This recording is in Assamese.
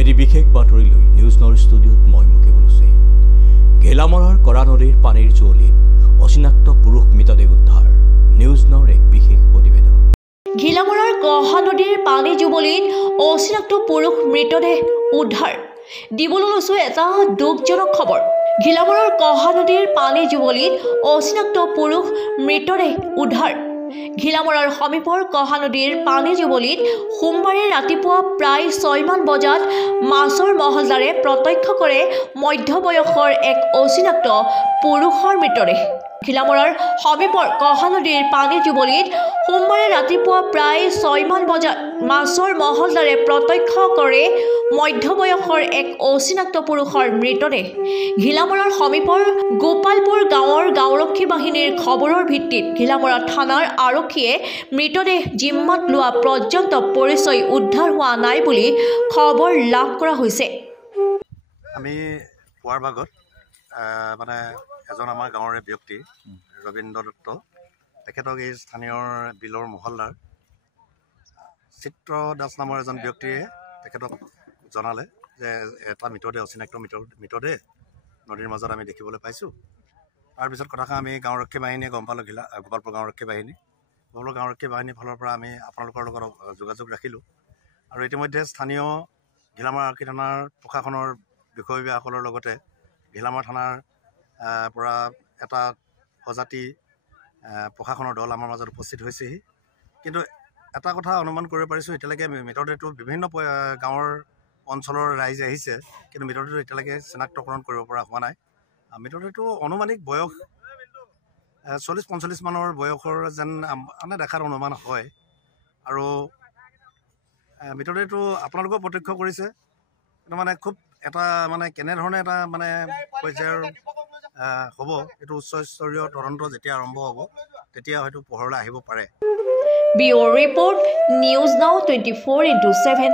এটি বিশেষ বাতৰি লৈ নিউজ নাওৰ ষ্টুডিঅ'ত মই মুকেবুল হুছেইন। ঘেলামৰাৰ কৰা নদীৰ পানীৰ জুৱলিত অচিনাক্ত পুৰুষ মৃতদেহ উদ্ধাৰ। নিউজ নাওৰ এক বিশেষ প্ৰতিবেদন। ঘেলামৰাৰ কহা নদীৰ পানী জুৱলিত অচিনাক্ত পুৰুষ মৃতদেহ উদ্ধাৰ। দিবলৈ লৈছো এটা দুখজনক খবৰ। ঘেলামৰাৰ কহা নদীৰ পানী জুৱলিত অচিনাক্ত পুৰুষ মৃতদেহ উদ্ধাৰ। ঘিলামৰাৰ সমীপৰ কহা নদীৰ পানী জুৱলিত সোমবাৰে ৰাতিপুৱা প্ৰায় 6 মান বজাত মাছৰ মহলদাৰে প্ৰত্যক্ষ কৰে মধ্যবয়সৰ এক অচিনাক্ত পুৰুষৰ মৃতদেহ। ঘিলামৰাৰ সমীপৰ কহা নদীৰ পানী জুৱলিত সোমবাৰে ৰাতিপুৱা প্ৰায় 6 মান বজাত মাছৰ মহলদাৰে প্ৰত্যক্ষ কৰে মধ্যবয়সৰ এক অচিনাক্ত পুৰুষৰ মৃতদেহ। ঘিলামৰাৰ সমীপৰ গোপালপুৰ গাঁৱৰ গাঁওৰক্ষী বাহিনীৰ খবৰৰ ভিত্তিত ঘিলামৰা থানাৰ আৰক্ষীয়ে মৃতদেহ জিম্মাত লোৱা পৰ্যন্ত পৰিচয় উদ্ধাৰ হোৱা নাই বুলি খবৰ লাভ কৰা হৈছে। আমি পুৱাৰ ভাগত মানে এজন আমাৰ গাঁৱৰে ব্যক্তি ৰবীন্দ্ৰ দত্ত, তেখেতক এই স্থানীয় বিলৰ মহলদাৰ চিত্ৰ দাস নামৰ এজন ব্যক্তিয়ে তেখেতক জনালে যে এটা মৃতদেহ, অচিনাক্ত মৃতদেহ নদীৰ মাজত আমি দেখিবলৈ পাইছোঁ। তাৰপিছত কথাষাৰ আমি গাঁওৰক্ষী বাহিনীয়ে গম পালোঁ। গোপালপুৰ গাঁওৰক্ষী বাহিনীৰ ফালৰ পৰা আমি আপোনালোকৰ লগত যোগাযোগ ৰাখিলোঁ আৰু ইতিমধ্যে স্থানীয় ঘিলামৰা আৰক্ষী থানাৰ প্ৰশাসনৰ বিষয়ববীয়াসকলৰ লগতে ঘিলামৰা থানাৰ পৰা এটা সজাতি প্ৰশাসনৰ দল আমাৰ মাজত উপস্থিত হৈছেহি। কিন্তু এটা কথা অনুমান কৰিব পাৰিছোঁ, এতিয়ালৈকে মৃতদেহটো বিভিন্ন গাঁৱৰ অঞ্চলৰ ৰাইজ আহিছে, কিন্তু মৃতদেহটো এতিয়ালৈকে চিনাক্তকৰণ কৰিব পৰা হোৱা নাই। মৃতদেহটো অনুমানিক বয়স 40-45 মানৰ বয়সৰ যেন মানে দেখাত অনুমান হয়। আৰু মৃতদেহটো আপোনালোকেও প্ৰত্যক্ষ কৰিছে, কিন্তু মানে খুব এটা মানে কেনেধৰণে এটা মানে পৰ্যায়ৰ হ'ব, এইটো উচ্চস্তৰীয় তদন্ত যেতিয়া আৰম্ভ হ'ব তেতিয়া হয়তো পোহৰলৈ আহিব পাৰে। Bureau report, news now 24/7।